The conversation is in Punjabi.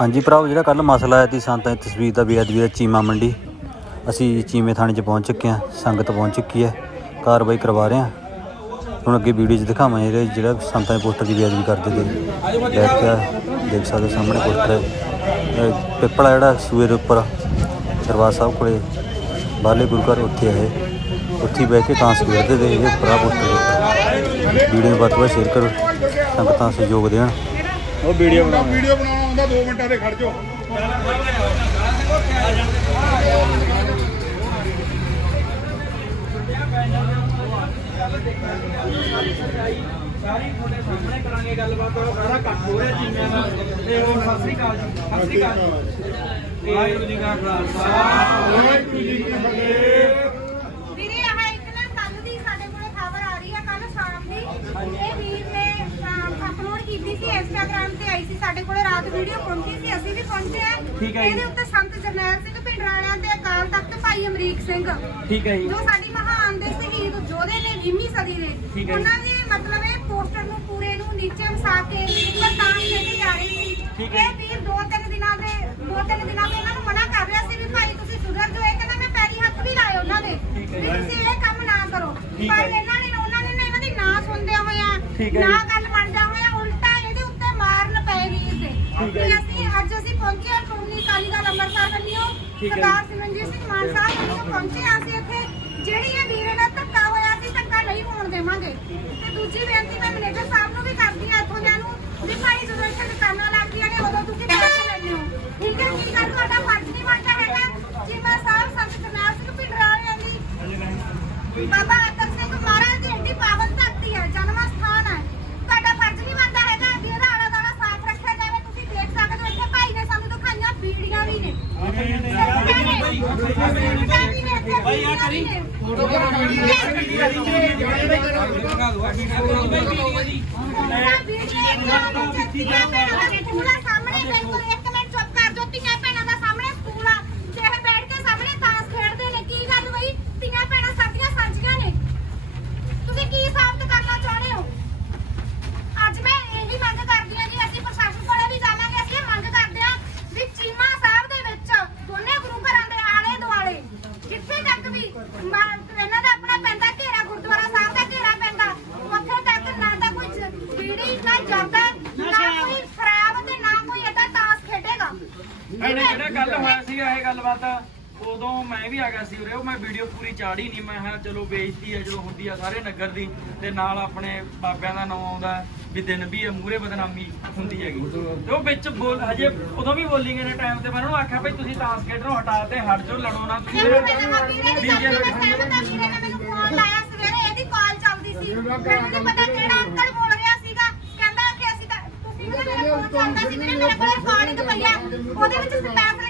ਹਾਂਜੀ ਭਰਾਓ, ਜਿਹੜਾ ਕੱਲ ਮਸਲਾ ਆਇਆ ਸੀ ਸੰਤਾਂ ਦੀ ਤਸਵੀਰ ਦਾ ਬੇਅਦਬੀ ਦਾ ਚੀਮਾ ਮੰਡੀ, ਅਸੀਂ ਚੀਮੇ ਥਾਣੇ 'ਚ ਪਹੁੰਚ ਚੁੱਕੇ ਹਾਂ, ਸੰਗਤ ਪਹੁੰਚ ਚੁੱਕੀ ਹੈ, ਕਾਰਵਾਈ ਕਰਵਾ ਰਹੇ ਹਾਂ। ਹੁਣ ਅੱਗੇ ਵੀਡੀਓ 'ਚ ਦਿਖਾਵਾਂਗੇ ਜਿਹੜਾ ਸੰਤਾਂ ਦੇ ਪੋਸਟਰ ਦੀ ਬੇਅਦਬੀ ਕਰਦੇ ਤੇ ਬੈਠ ਕੇ ਦੇਖ ਸਕਦੇ ਸਾਹਮਣੇ ਪੋਸਟਰ ਹੈ। ਪਿੱਪਲ ਆ ਜਿਹੜਾ ਸੂਏ ਦੇ ਉੱਪਰ ਦਰਬਾਰ ਸਾਹਿਬ ਕੋਲੇ, ਬਾਹਰਲੇ ਗੁਰੂ ਘਰ ਉੱਥੇ ਹੈ ਉੱਥੇ ਬਹਿ ਕੇ ਤਾਂ ਖੇਡਦੇ ਤੇ ਇਹ ਭਰਾ ਆ ਪੋਸਟਰ ਵੀਡੀਓ ਨੂੰ ਵੱਧ ਤੋਂ ਵੱਧ ਸ਼ੇਅਰ ਕਰੋ, ਸੰਗਤਾਂ ਸਹਿਯੋਗ ਦੇਣ। ਉਹ ਵੀਡੀਓ ਬਣਾਉਣਾ। ਵੀਡੀਓ ਬਣਾਉਣਾ ਹੁੰਦਾ 2 ਮਿੰਟਾਂ ਦੇ ਖੜ ਜਾਓ। ਸਾਰੀ ਤੁਹਾਡੇ ਸਾਹਮਣੇ ਕਰਾਂਗੇ ਗੱਲਬਾਤ ਉਹ ਸਾਰਾ ਕੱਟ ਹੋ ਰਿਹਾ ਦਾ ਤੇ। ਹੋਰ ਸਤਿ ਸ੍ਰੀ ਅਕਾਲ ਜੀ ਸਤਿ ਸ੍ਰੀ ਅਕਾਲ। ਜੀ ਵਾਹਿਗੁਰੂ ਜੀ ਕਾ ਖਾਲਸਾ ਵਾਹਿਗੁਰੂ ਜੀ ਕੀ ਫਤਿਹ ਵੀਰੇ ਆਹ ਇੱਕ ਨਾ ਕੱਲ ਦੀ ਸਾਡੇ ਕੋਲੇ ਖਬਰ ਆ ਰਹੀ ਆ ਕੱਲ ਸ਼ਾਮ ਦੀ ਇਹ ਵੀਰ ਨੇ ਅਪਲੋਡ ਕੀਤੀ ਸੀ ਇੰਸਟਾਗ੍ਰam ਤੇ ਆਈ ਸੀ ਸਾਡੇ ਕੋਲੇ ਰਾਤ ਵੀਡੀਓ ਪਹੁੰਚੀ ਸੀ ਅਸੀਂ ਵੀ ਪਹੁੰਚੇ ਆ ਠੀਕ ਹੈ ਜੀ। ਇਹਦੇ ਉੱਤੇ ਸੰਤ ਜਰਨੈਲ ਸਿੰਘ ਪਿੰਡਰਾਲਿਆਂ ਤੇ ਅਕਾਲ ਤਖਤ ਭਾਈ ਅਮਰੀਕ ਸਿੰਘ ਠੀਕ ਹੈ ਜੀ ਜੋ ਸਾਡੀ ਮਹਾਨ ਦੇ ਸ਼ਹੀਦ ਯੋਧੇ ਨੇ 20ਵੀਂ ਸਦੀ ਦੇ ਠੀਕ ਹੈ ਜੀ। ਉਹਨਾਂ ਦੇ ਮਤਲਬ ਇਹ ਪੋਸਟਰ ਨੂੰ ਪੂਰੇ ਨੂੰ ਨੀਚੇ ਵਸਾ ਕੇ ਲਤਾਂ ਖੇਡੀ ਜਾ ਰਹੀ ਸੀ ਠੀਕ ਹੈ। ਇਹ ਵੀਰ ਦੋ ਤਿੰਨ ਦਿਨਾਂ ਦੇ ਦੋ ਤਿੰਨ ਦਿਨਾਂ ਤੋਂ ਇਹਨਾਂ ਨੂੰ ਮਨਾ ਕਰ ਰਿਹਾ ਸੀ ਵੀ ਭਾਈ ਤੁਸੀਂ ਸੁਧਰ ਜਾਓ ਇਹ ਕਹਿੰਦਾ ਮੈਂ ਪੈਰੀ ਹੱਥ ਵੀ ਲਾਏ ਉਹਨਾਂ ਦੇ ਠੀਕ ਹੈ ਵੀ। ਤੁਸੀਂ ਇਹ ਕੰਮ ਨਾ ਕਰੋ ਠੀਕ ਪਰ ਹੈ। ਇਹਨਾਂ ਨੇ ਉਹਨਾਂ ਨੇ ਨਾ ਇਹਨਾਂ ਦੀ ਨਾ ਸੁਣਦਿਆਂ ਹੋਇਆ ਠੀਕ ਹੈ ਨਾ। ਗੱਲ ਵੱਲੋਂ। ਸਰਦਾਰ ਸਿਮਰਨਜੀਤ ਸਿੰਘ ਮਾਨ ਸਾਹਿਬ ਵੱਲੋਂ ਪਹੁੰਚੇ ਹਾਂ ਅਸੀਂ ਇੱਥੇ। ਜਿਹੜੀ ਇਹ ਵੀਰੇ ਨਾਲ ਧੱਕਾ ਹੋਇਆ ਸੀ ਧੱਕਾ ਨਹੀਂ ਹੋਣ ਦੇਵਾਂਗੇ। ਤੇ ਦੂਜੀ ਬੇਨਤੀ ਮੈਂ ਮੈਨੇਜਰ ਸਾਹਿਬ ਨੂੰ ਵੀ ਕਰਦੀ ਹਾਂ ਇੱਥੋਂ ਦਿਆਂ ਨੂੰ ਵੀ ਭਾਈ ਜਦੋਂ ਇੱਥੇ ਦੁਕਾਨਾਂ ਲੱਗਦੀਆਂ ਨੇ ਉਦੋਂ ਤੁਸੀਂ ਪੈਸੇ ਲੈਂਦੇ ਹੋ। ਠੀਕ ਹੈ ਕੀ ਗੱਲ? ਤੁਹਾਡਾ ਫਰਜ਼ ਨਹੀਂ ਬਣਦਾ ਹੈਗਾ। ਜੀ ਮੈਂ ਸਾਹਿਬ ਸੰਤ ਜਰਨੈਲ ਸਿੰਘ ਪਿੰਡਰਾਲਿਆਂ ਦੀ ਬਾਬਾ ਅਤਰ ਸਿੰਘ ਮਹਾਰਾਜ ਦੀ ਐਡੀ ਪਾਵਨ ਧਰਤੀ ਹੈ ਜਨਮ ਸਥਾਨ ਹੈ ਤੁਹਾਡਾ ਫਰਜ਼ ਨਹੀਂ ਬਣਦਾ ਹੈਗਾ ਵੀ ਇਹਦਾ ਆਲਾ ਦਾਲਾ ਸਾਫ਼ ਰੱਖਿਆ ਜਾਵੇ ਤੁਸੀਂ ਦੇਖ ਸਕਦੇ ਹੋ ਇੱਥੇ ਭਾਈ ਨੇ ਸਾਨੂੰ ਦਿਖਾਈਆਂ ਬੀੜੀਆਂ ਵੀ ਨੇ ਭਾਈ ਆ ਕਰੀ ਸਾਹਮਣੇ ਬਿਲਕੁਲ ਇੱਕ ਮਿੰਟ ਚੁੱਪ ਕਰ ਜੋ ਧੀਆਂ ਭੈਣਾਂ ਦਾ ਸਾਹਮਣੇ ਸਕੂਲ ਆ ਤੇ ਇਹ ਬੈਠ ਕੇ ਸਾਹਮਣੇ ਤਾਸ਼ ਖੇਡਦੇ ਨੇ ਕੀ ਗੱਲ ਬਈ ਧੀਆਂ ਭੈਣਾਂ ਸਾਡੀਆਂ ਸਾਂਝੀਆਂ ਨੇ ਤੁਸੀਂ ਕੀ ਸਾਬਤ ਕਰਨਾ ਚਾਹੁੰਦੇ ਹੋ ਅੱਜ ਮੈਂ ਇਹੀ ਮੰਗ ਕਰਦੀ ਹਾਂ ਜੀ ਅਸੀਂ ਪ੍ਰਸ਼ਾਸਨ ਕੋਲੇ ਵੀ ਜਾਵਾਂਗੇ ਅਸੀਂ ਇਹ ਮੰਗ ਕਰਦੇ ਹਾਂ ਵੀ ਚੀਮਾ ਸਾਹਿਬ ਦੇ ਵਿੱਚ ਦੋਨੇ ਗੁਰੂ ਘਰਾਂ ਦੇ ਆਲੇ ਦੁਆਲੇ ਜਿੱਥੇ ਤੱਕ ਵੀ ਮ- ਇਹਨਾਂ ਦਾ ਆਪਣਾ ਪੈਂਦਾ ਘੇਰਾ ਗੁਰਦੁਆਰਾ ਸਾਹਿਬ ਦਾ ਘੇਰਾ ਪੈਂਦਾ ਉੱਥੇ ਤੱਕ ਨਾ ਤਾਂ ਕੋਈ ਜ- ਬੀੜੀ ਨਾ ਜਾਂਦਾ ਨਾ ਕੋਈ ਖਰਾਬ ਤੇ ਨਾ ਕੋਈ ਏਦਾਂ ਤਾਸ਼ ਖੇਡੇਗਾ ਇਹਨੇ ਜਿਹੜਾ ਗੱਲ ਹੋਇਆ ਸੀ ਇਹ ਗੱਲਬਾਤ ਉਦੋਂ ਮੈਂ ਵੀ ਆ ਗਿਆ ਸੀ ਉਰੇ ਉਹ ਮੈਂ ਵੀਡੀਓ ਪੂਰੀ ਚਾੜੀ ਨਹੀਂ ਮੈਂ ਕਿਹਾ ਚਲੋ ਬੇਇੱਜ਼ਤੀ ਹੈ ਜਦੋਂ ਹੁੰਦੀ ਆ ਸਾਰੇ ਨਗਰ ਦੀ ਤੇ ਨਾਲ ਆਪਣੇ ਬਾਬਿਆਂ ਦਾ ਨਾਮ ਆਉਂਦਾ ਵੀ ਦਿਨ ਵੀ ਹੈ ਮੂਰੇ ਬਦਨਾਮੀ ਹੁੰਦੀ ਹੈਗੀ। ਤੇ ਉਹ ਵਿੱਚ ਬੋਲ ਹਜੇ ਉਦੋਂ ਵੀ ਬੋਲੀ ਗਏ ਨੇ ਟਾਈਮ ਤੇ ਮੈਂ ਉਹਨਾਂ ਨੂੰ ਆਖਿਆ ਭਈ ਤੁਸੀਂ ਤਾਸ਼ ਖੇਡਣੋਂ ਹਟਾ ਤੇ ਹਟ ਜਾਓ ਲੜੋ ਨਾ ਤੁਸੀਂ ਮੈਨੂੰ ਵੀਰੇ ਦੀ ਹਾਂ ਨੇ ਫੋਨ ਲਾਇਆ ਸਵੇਰੇ ਇਹਦੀ ਕਾਲ ਚੱਲਦੀ ਸੀ। ਮੈਨੂੰ ਪਤਾ ਕਿਹੜਾ ਅੰਕਲ ਬੋਲ ਰਿਹਾ ਸੀਗਾ। ਕਹਿੰਦਾ ਕਿ ਅਸੀਂ ਤਾਂ ਤੁਸੀਂ ਮੇਰੇ ਕੋਲ ਚੱਲਦਾ ਸੀ ਮੇਰੇ ਕੋਲ ਆ 我那个就是百。